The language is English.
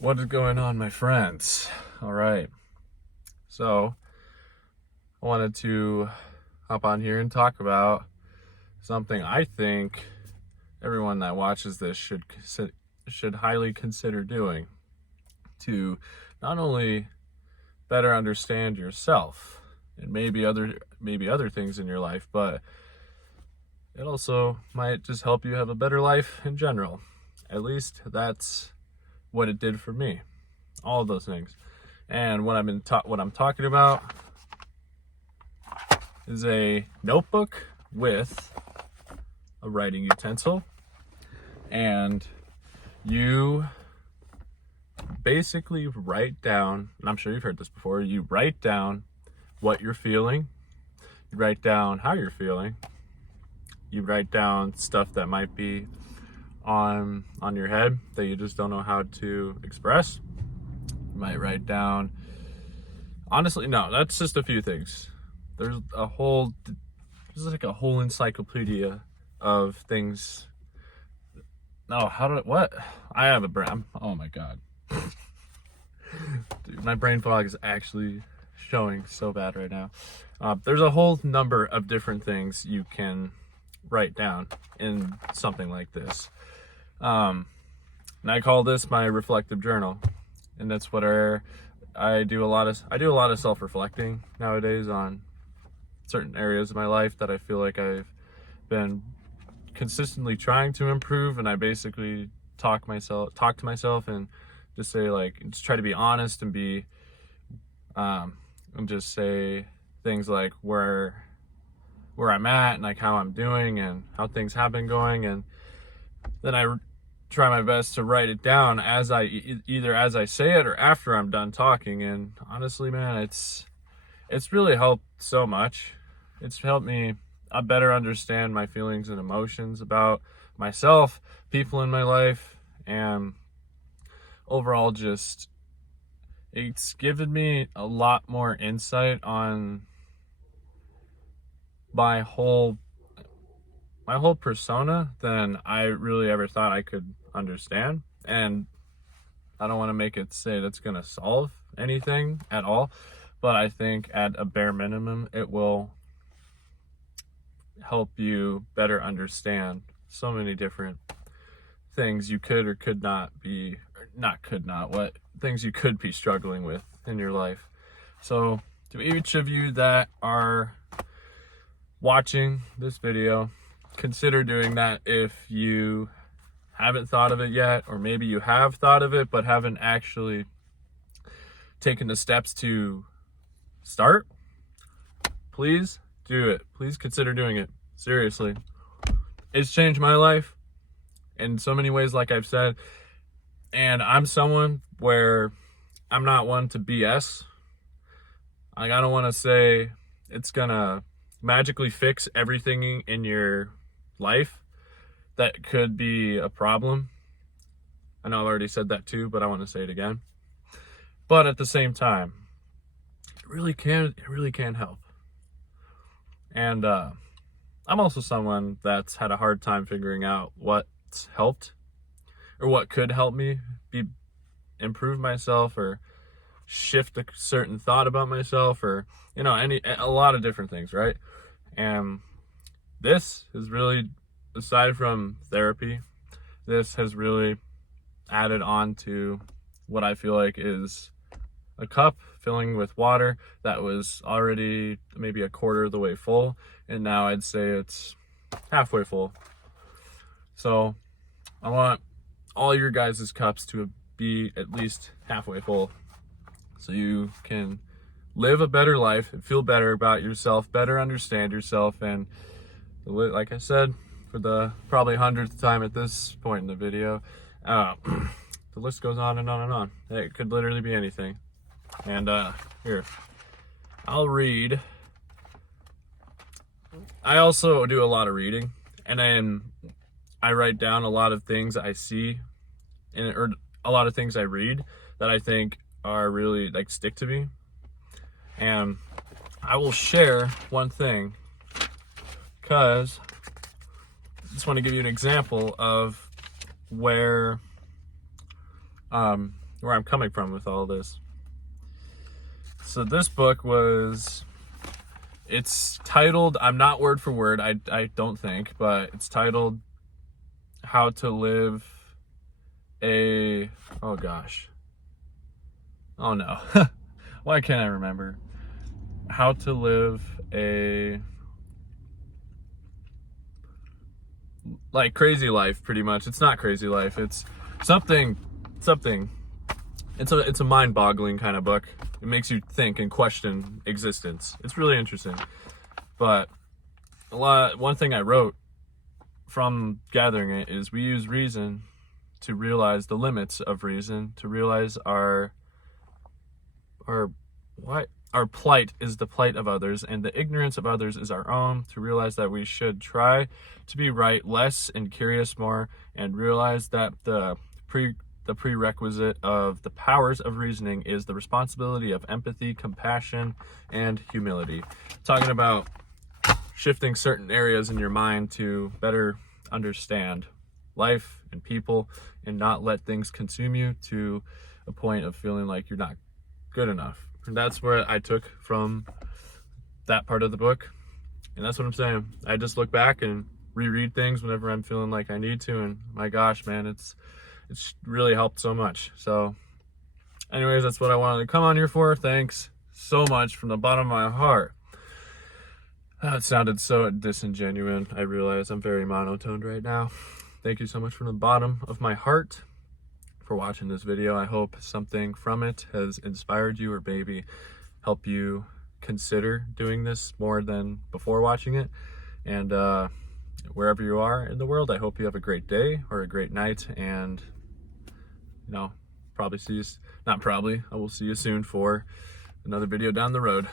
What is going on, my friends? All right. So, I wanted to hop on here and talk about something I think everyone that watches this should highly consider doing to not only better understand yourself and maybe other things in your life, but it also might just help you have a better life in general. At least that's what it did for me. All of those things. And what I'm talking about is a notebook with a writing utensil, and you basically write down, and I'm sure you've heard this before, you write down what you're feeling, you write down how you're feeling, you write down stuff that might be on your head that you just don't know how to express. You might write down, honestly, no, that's just a few things. There's like a whole encyclopedia of things. No, what? I have a brain. Oh my God. Dude, my brain fog is actually showing so bad right now. There's a whole number of different things you can write down in something like this. And I call this my reflective journal. And that's what I do a lot of self-reflecting nowadays on certain areas of my life that I feel like I've been consistently trying to improve, and I basically talk to myself and just say, like, just try to be honest and be and just say things like where I'm at and like how I'm doing and how things have been going, and then I try my best to write it down either as I say it or after I'm done talking. And honestly, man, it's really helped so much. It's helped me better understand my feelings and emotions about myself, people in my life, and overall just it's given me a lot more insight on my whole persona than I really ever thought I could understand. And I don't want to make it say that's going to solve anything at all, but I think at a bare minimum, it will help you better understand so many different things you could or could not be, or not could not, what things you could be struggling with in your life. So to each of you that are watching this video, consider doing that if you haven't thought of it yet, or maybe you have thought of it but haven't actually taken the steps to start. Please do it. Please consider doing it. Seriously. It's changed my life in so many ways, like I've said. And I'm someone where I'm not one to BS. Like, I don't want to say it's gonna magically fix everything in your life that could be a problem. I know I've already said that too, but I want to say it again. But at the same time, it really can help. And I'm also someone that's had a hard time figuring out what's helped or what could help me improve myself or shift a certain thought about myself, or a lot of different things, right? And this is really, aside from therapy, this has really added on to what I feel like is a cup filling with water that was already maybe a quarter of the way full, and now I'd say it's halfway full. So I want all your guys' cups to be at least halfway full, so you can live a better life and feel better about yourself, better understand yourself, and like I said, for the probably 100th time at this point in the video, the list goes on and on and on. It could literally be anything. And here, I'll read. I also do a lot of reading, and then I write down a lot of things I see, or a lot of things I read that I think are really, like, stick to me. And I will share one thing, because I just want to give you an example of where where I'm coming from with all this. So this book it's titled, I'm not word for word, I don't think, but it's titled How to Live a, oh gosh. Oh no. Why can't I remember? How to Live a, like, crazy life, pretty much. It's not crazy life. It's something. It's a mind-boggling kind of book. It makes you think and question existence. It's really interesting. But one thing I wrote from gathering it is we use reason to realize the limits of reason, to realize our plight is the plight of others, and the ignorance of others is our own, to realize that we should try to be right less and curious more, and realize that the prerequisite of the powers of reasoning is the responsibility of empathy, compassion, and humility. Talking about shifting certain areas in your mind to better understand life and people and not let things consume you to a point of feeling like you're not good enough. And that's where I took from that part of the book. And that's what I'm saying. I just look back and reread things whenever I'm feeling like I need to. And my gosh, man, it's really helped so much. So anyways, that's what I wanted to come on here for. Thanks so much from the bottom of my heart. It sounded so disingenuous. I realize I'm very monotoned right now. Thank you so much from the bottom of my heart for watching this video. I hope something from it has inspired you, or maybe help you consider doing this more than before watching it. And wherever you are in the world, I hope you have a great day or a great night, and I will see you soon for another video down the road.